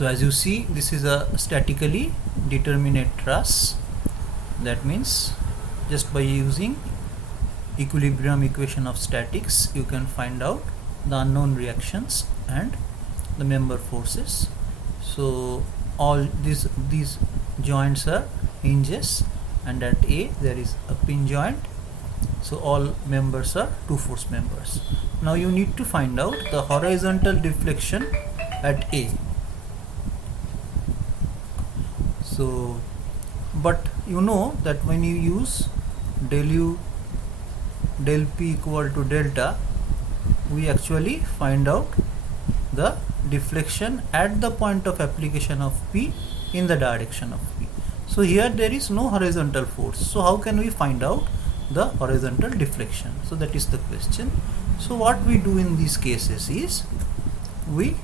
So as you see, this is a statically determinate truss. That means just by using equilibrium equation of statics, you can find out the unknown reactions and the member forces. So all these joints are hinges, and at A there is a pin joint. So all members are two force members. Now you need to find out the horizontal deflection at A. So, but you know that when you use del U del P equal to delta, we actually find out the deflection at the point of application of P in the direction of P. So here there is no horizontal force. So how can we find out the horizontal deflection? So that is the question. So what we do in these cases is we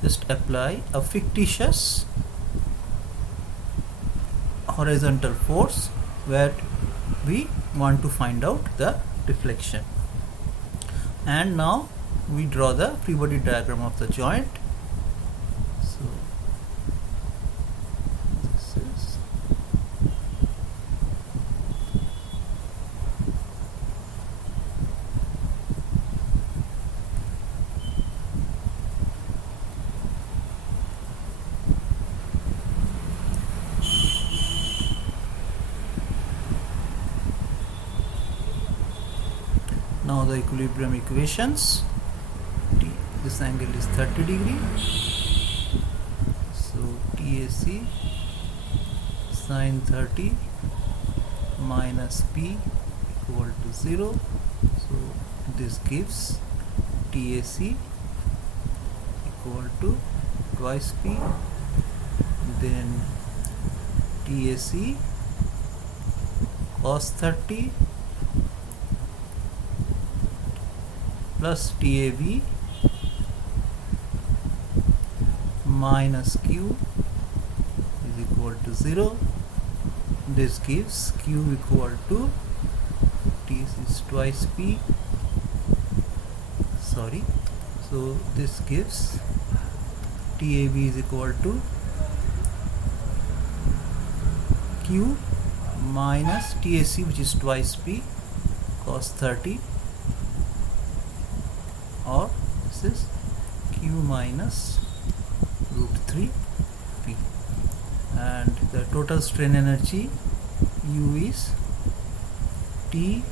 just apply a fictitious horizontal force where we want to find out the deflection. And now we draw the free body diagram of the joint. So this is now the equilibrium equations. This angle is 30 degree. So TAC sine 30 minus P equal to 0. So this gives TAC equal to twice P. Then TAC cos 30 plus TAV minus Q is equal to 0. This gives Q equal to T is twice P. Sorry. So this gives TAV is equal to Q minus TAC, which is twice P cos 30, or this is Q minus root 3 P, and the total strain energy U is T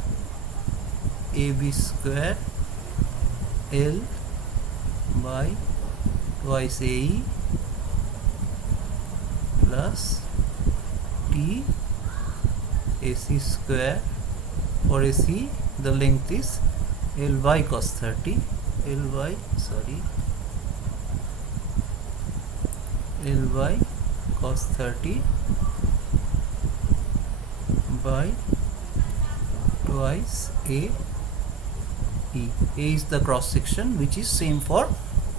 AB square L by twice AE plus T AC square. For AC the length is Ly cos 30, Ly cos 30 by twice AE. A is the cross section, which is same for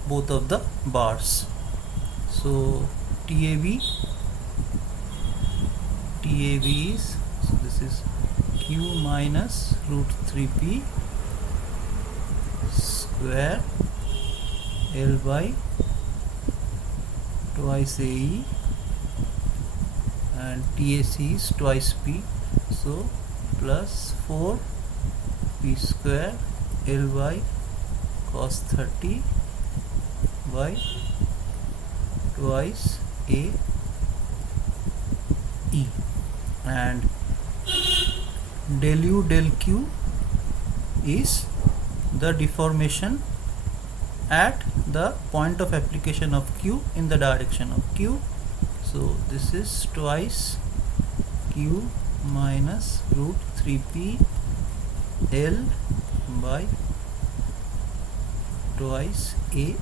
both of the bars. So TAV is, so this is Q minus root 3P square L by twice AE, and TAC is twice P, so plus 4 P square L by cos 30 by twice AE, and del U del Q is the deformation at the point of application of Q in the direction of Q. So this is twice Q minus root 3P L by twice AE.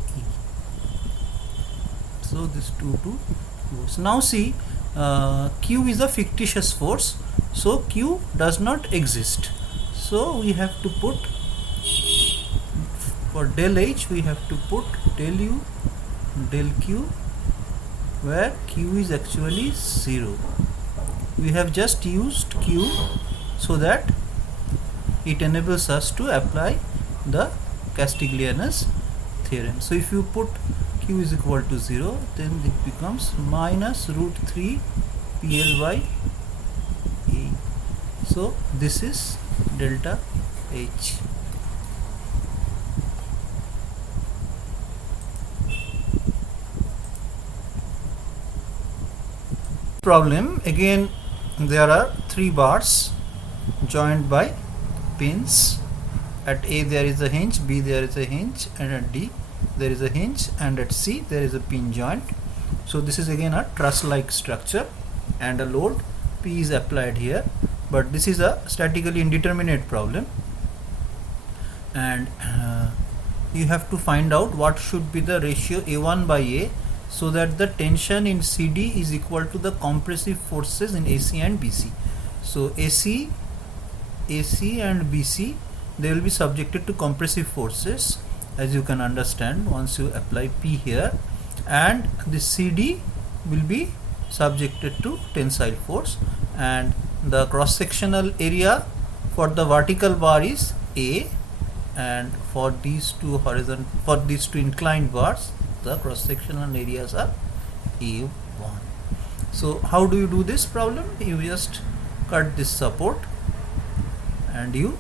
So this 2 goes. Now see, Q is a fictitious force, so Q does not exist. So we have to put, for del H we have to put del U del Q, where Q is actually 0. We have just used Q so that it enables us to apply the Castigliano's theorem. So if you put q is equal to 0, then it becomes minus root 3 PL by A. So this is delta H. Problem again, there are 3 bars joined by pins. At A there is a hinge, B there is a hinge, and at D there is a hinge, and at C there is a pin joint. So this is again a truss like structure, and a load P is applied here, but this is a statically indeterminate problem, and you have to find out what should be the ratio A1 by A, so that the tension in CD is equal to the compressive forces in AC and BC. So AC and BC, they will be subjected to compressive forces, as you can understand once you apply P here, and the CD will be subjected to tensile force, and the cross sectional area for the vertical bar is A, and for these two inclined bars the cross sectional areas are A1. So how do you do this problem? You just cut this support and you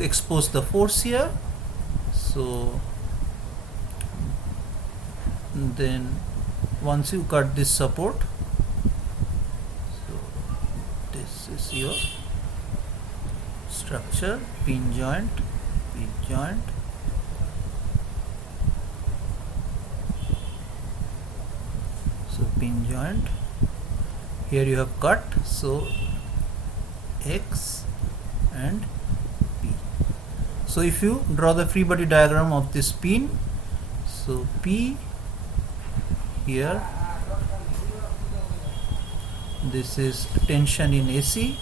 expose the force here. So then once you cut this support, so this is your structure, pin joint, so pin joint, here you have cut, so X and P. So if you draw the free body diagram of this pin, so P here, this is tension in AC,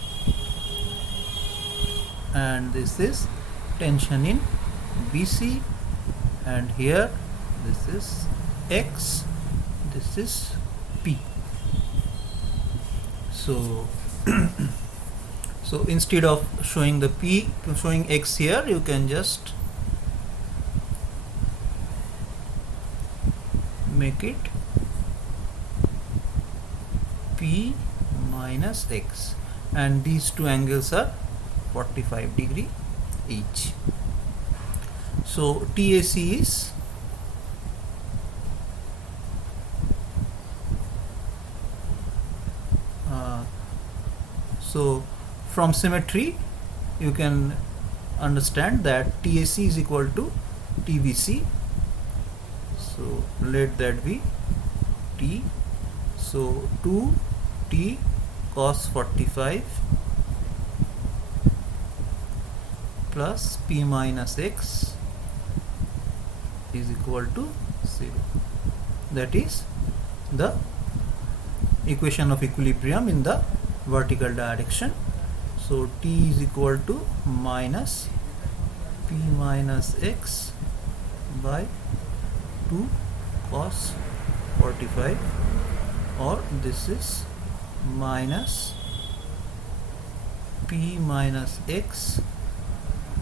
and this is tension in BC, and here this is X, this is P. So so instead of showing the P, showing X here, you can just make it P minus X, and these two angles are 45 degree each. So TAC is so from symmetry you can understand that TAC is equal to TBC. So let that be T. So 2T cos 45 plus P minus X is equal to 0. That is the equation of equilibrium in the vertical direction. So T is equal to minus P minus X by 2 cos 45, or this is minus P minus X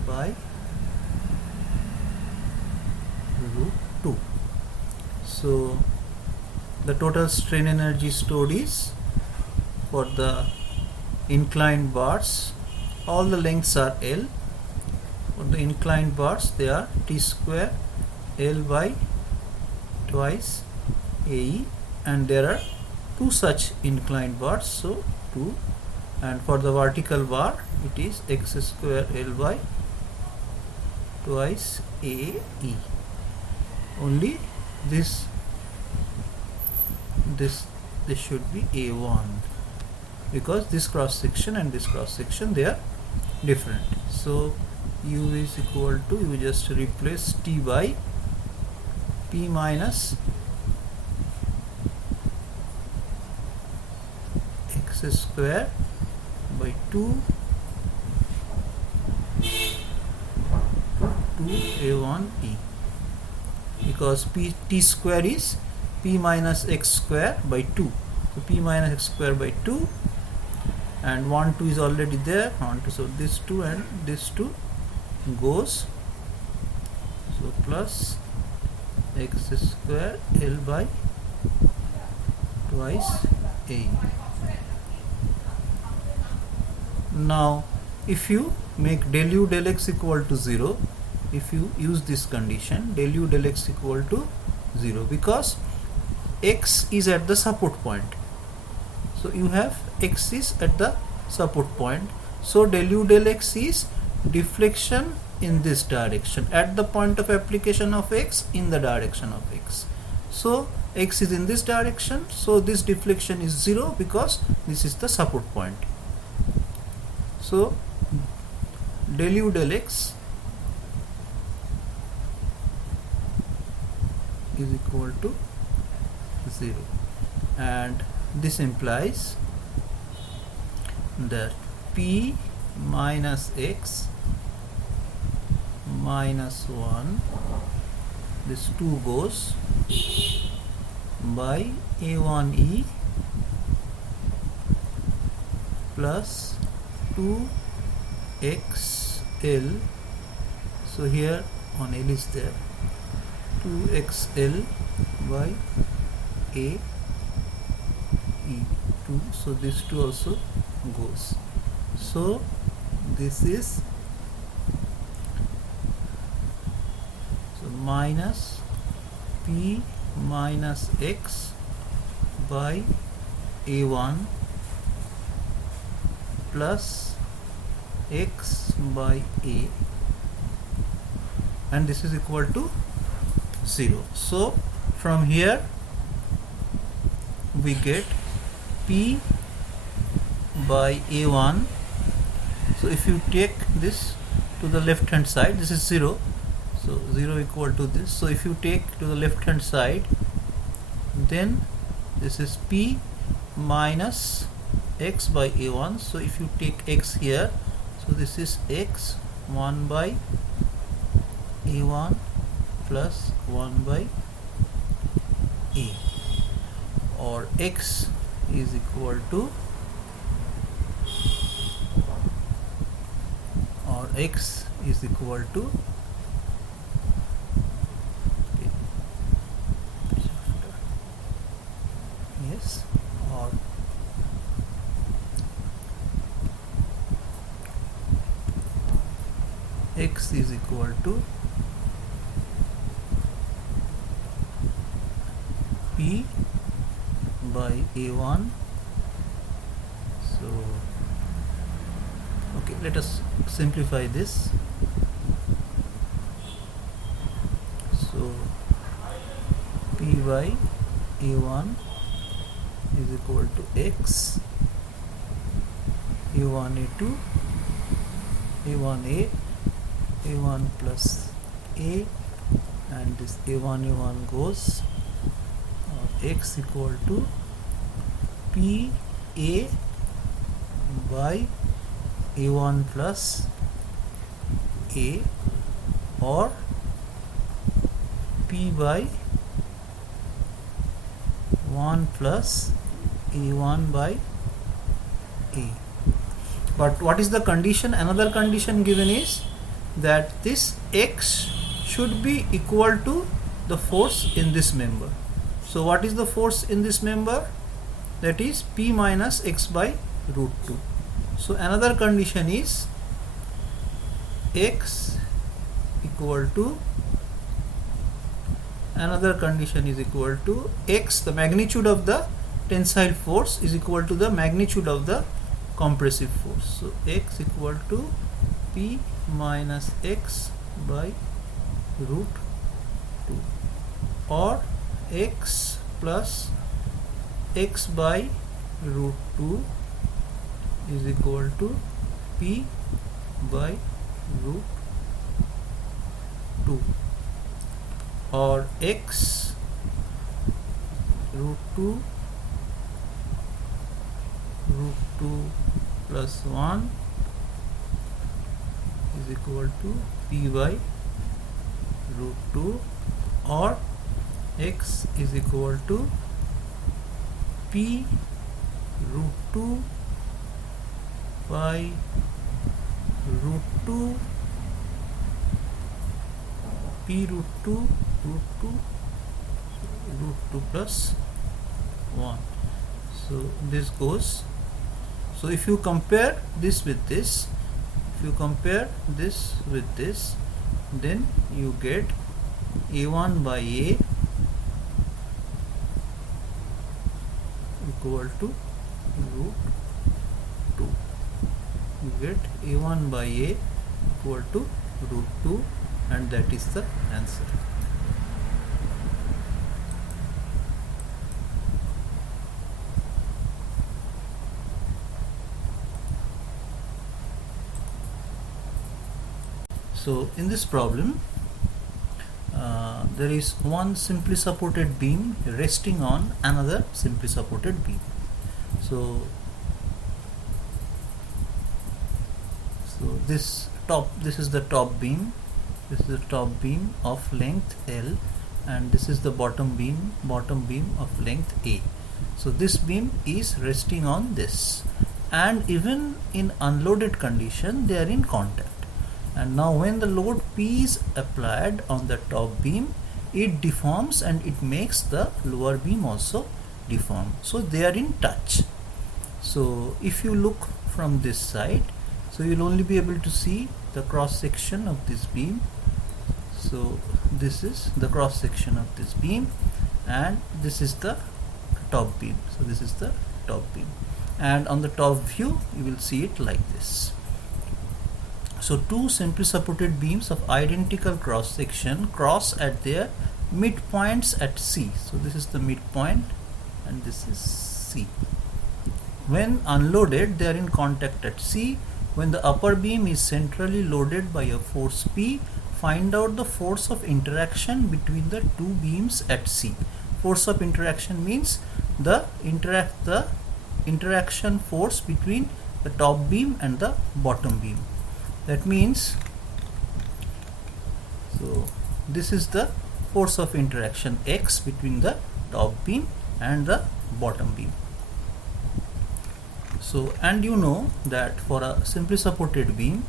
by root 2. So the total strain energy stored is, for the inclined bars, all the lengths are L. For the inclined bars, they are T square L by twice AE, and there are 2 such inclined bars, so 2, and for the vertical bar it is X square L by twice AE. Only this should be A1, because this cross section and this cross section, they are different. So U is equal to, you just replace T by P minus X square by 2 to A1E, because T square is P minus X square by 2. So P minus X square by 2, and 1 2 is already there, 1 2, so this 2 and this 2 goes, so plus x square L by twice A. Now if you make del u del x equal to 0, if you use this condition, del u del x equal to 0, because x is at the support point. So you have x is at the support point, so del u del x is deflection in this direction at the point of application of x in the direction of x. So x is in this direction, so this deflection is 0 because this is the support point. So del u del x is equal to 0, and this implies that p minus x minus 1, this 2 goes by a1e plus 2xl. So here on L is there, 2xl by a e2, so this 2 also goes. So this is minus p minus x by a1 plus x by a, and this is equal to 0. So from here we get p by a1. So if you take this to the left hand side, this is 0, so 0 equal to this. So if you take to the left hand side, then this is p minus x by a1. So if you take x here, so this is x 1 by a1 plus 1 by a, or x is equal to, or x is equal to, yes, or x is equal to p by a1. So okay, let us simplify this. So p by a1 is equal to x a1 a2 a1 a1 plus a, and this a1 goes, x equal to p a by a1 plus a, or p by 1 plus a1 by a. But what is the condition? Another condition given is that this x should be equal to the force in this member. So what is the force in this member? That is p minus x by root 2. So another condition is x equal to, another condition is equal to x, the magnitude of the tensile force is equal to the magnitude of the compressive force. So x equal to p minus x by root 2, or x plus x by root 2 is equal to p by root 2, or x root 2 plus 1 is equal to p by root 2, or x is equal to p root 2 by root 2, p root 2 root 2 2 plus 1. So this goes. So if you compare this with this, then you get a1 by a equal to root 2. You get a1 by a equal to root 2, and that is the answer. So in this problem, there is one simply supported beam resting on another simply supported beam. So this is the top beam. This is the top beam of length L, and this is the bottom beam of length A. So this beam is resting on this, and even in unloaded condition they are in contact. And now when the load P is applied on the top beam, it deforms and it makes the lower beam also deform. So they are in touch. So if you look from this side, so you'll only be able to see the cross section of this beam. So this is the cross section of this beam, and this is the top beam. So this is the top beam, and on the top view you will see it like this. So two simply supported beams of identical cross section cross at their midpoints at C. So this is the midpoint and this is C. When unloaded, they are in contact at C. When the upper beam is centrally loaded by a force P, find out the force of interaction between the two beams at C. Force of interaction means the interaction force between the top beam and the bottom beam. That means, so this is the force of interaction X between the top beam and the bottom beam. So, and you know that for a simply supported beam,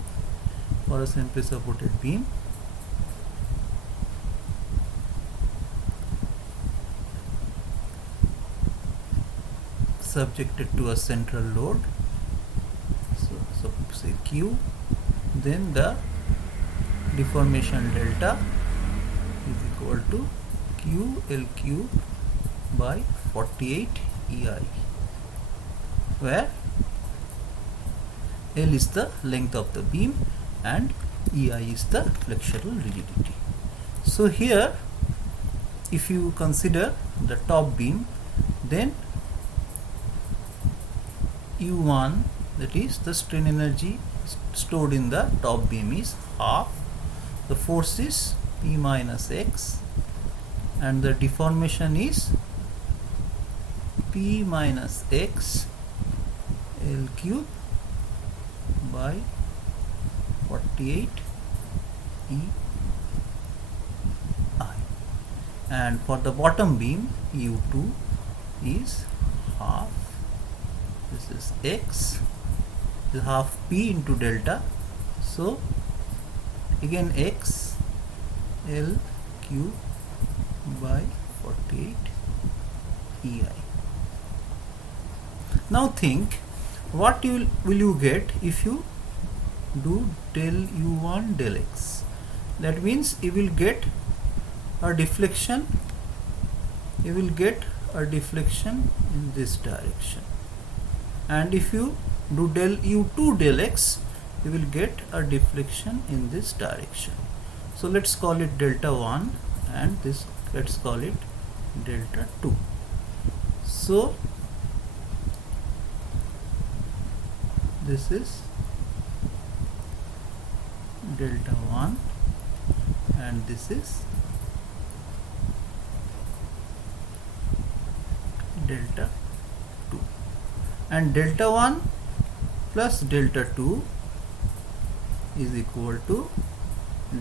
subjected to a central load, so say Q, then the deformation delta is equal to QLQ by 48 EI, where L is the length of the beam and EI is the flexural rigidity. So here, if you consider the top beam, then U1, that is the strain energy stored in the top beam, is half. The force is P minus X, and the deformation is P minus X L cube by 48 EI. And for the bottom beam, U2 is half, this is X, this is half P into delta, so again X L cube by 48 EI. Now think, what will you get if you do del U1 del X? That means you will get a deflection, in this direction. And if you do del U2 del X, you will get a deflection in this direction. So let's call it delta 1, and this, let's call it delta 2. So this is delta 1 and this is delta 2, and delta 1 plus delta 2 is equal to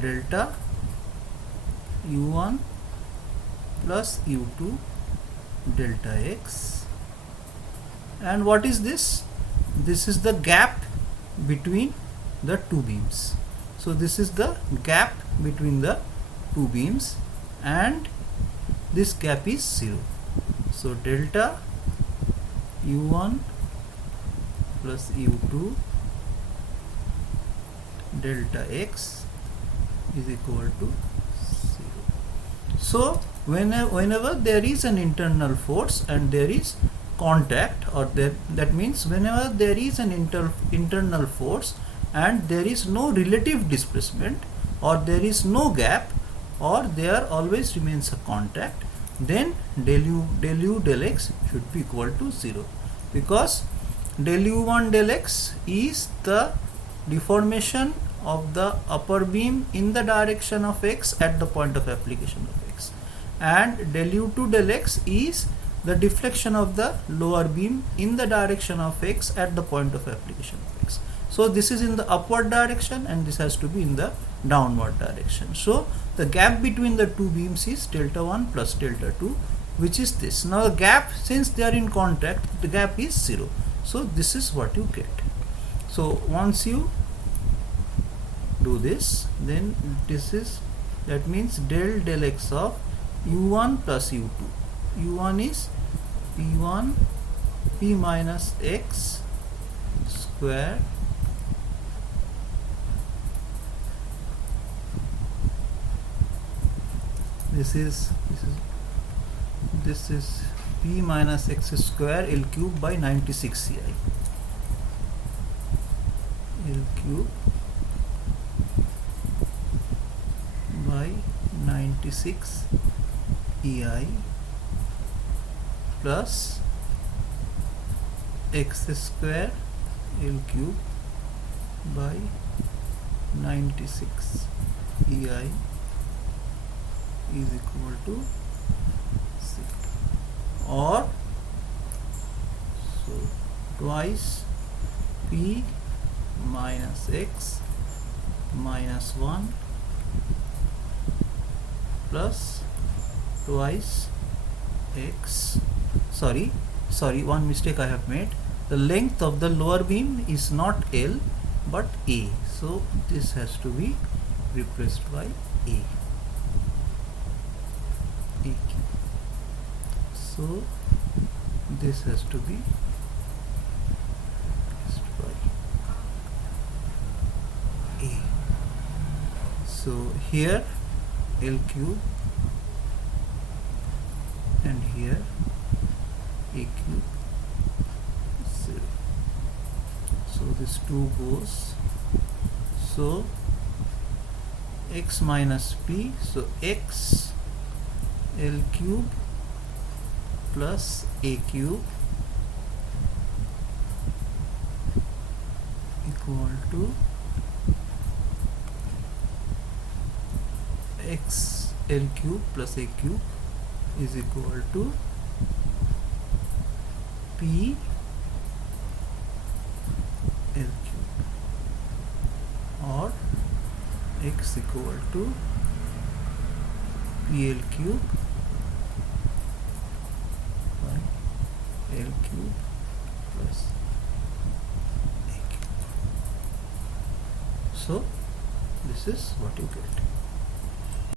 delta U1 plus U2 delta X. And what is this? This is the gap between the two beams. So this is the gap between the two beams, and this gap is 0. So delta u1 plus u2 delta x is equal to 0. So whenever there is an internal force and there is contact, or that means whenever there is an internal force and there is no relative displacement, or there is no gap, or there always remains a contact, then del u del x should be equal to 0, because del u1 del x is the deformation of the upper beam in the direction of x at the point of application of x, and del u2 del x is the deflection of the lower beam in the direction of x at the point of application of x. So this is in the upward direction and this has to be in the downward direction. So the gap between the two beams is delta 1 plus delta 2, which is this. Now the gap, since they are in contact, the gap is 0. So this is what you get. So once you do this, then this is, that means del x of u1 plus u2. u1 is p1 p minus x square this is p minus x square L cube by 96 ci. L cube by 96 ei plus x square L cube by 96 ei is equal to 0, or so twice p minus x minus 1 plus twice x, sorry, one mistake I have made. The length of the lower beam is not L but A, so this has to be replaced by A. So this has to be replaced by A. So here L cube and here A cube 0. So this 2 goes. So x minus p, so x L cube plus A cube equal to x L cube plus A cube is equal to p L cube, or x equal to p L cube by L cube plus A cube. So this is what you get.